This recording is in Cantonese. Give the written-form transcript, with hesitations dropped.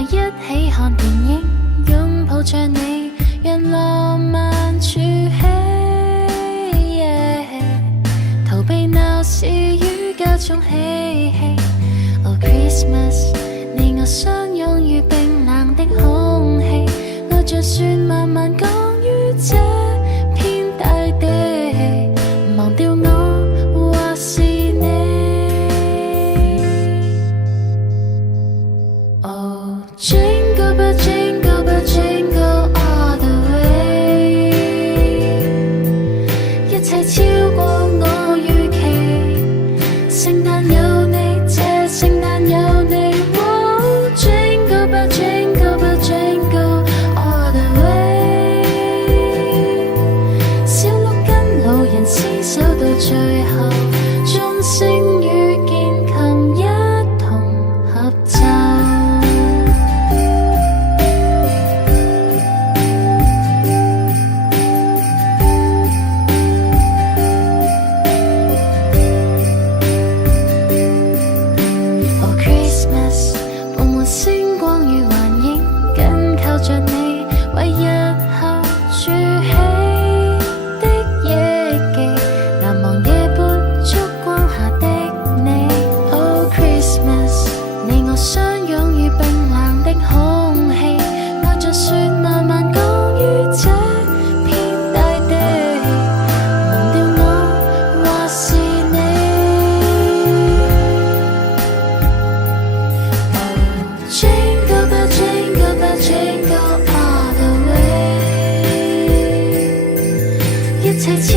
我一起看電影，擁抱着你，讓浪漫儲起，逃避鬧市與家中嬉戲。Oh Christmas， 你我相擁於冰冷的空氣，愛像雪慢慢降於這片大地，忘掉我或是你。Oh jingle bell jingle bell jingle all the way， 一切超過我預期，聖誕有你，這聖誕有你。Oh jingle bell jingle bell jingle all the way， 小鹿跟老人牽手到最後，鐘聲與鍵琴一同合奏。Oh Christmas， 布滿星光與幻影，緊靠着你，為日後儲起的憶記，難忘夜半燭光下的你。Oh Christmas， 你我相擁於冰冷的空氣，愛像雪慢慢降於這片大地，忘掉我或是你。Oh jingle bell jingle bell jingle all the way， 一切超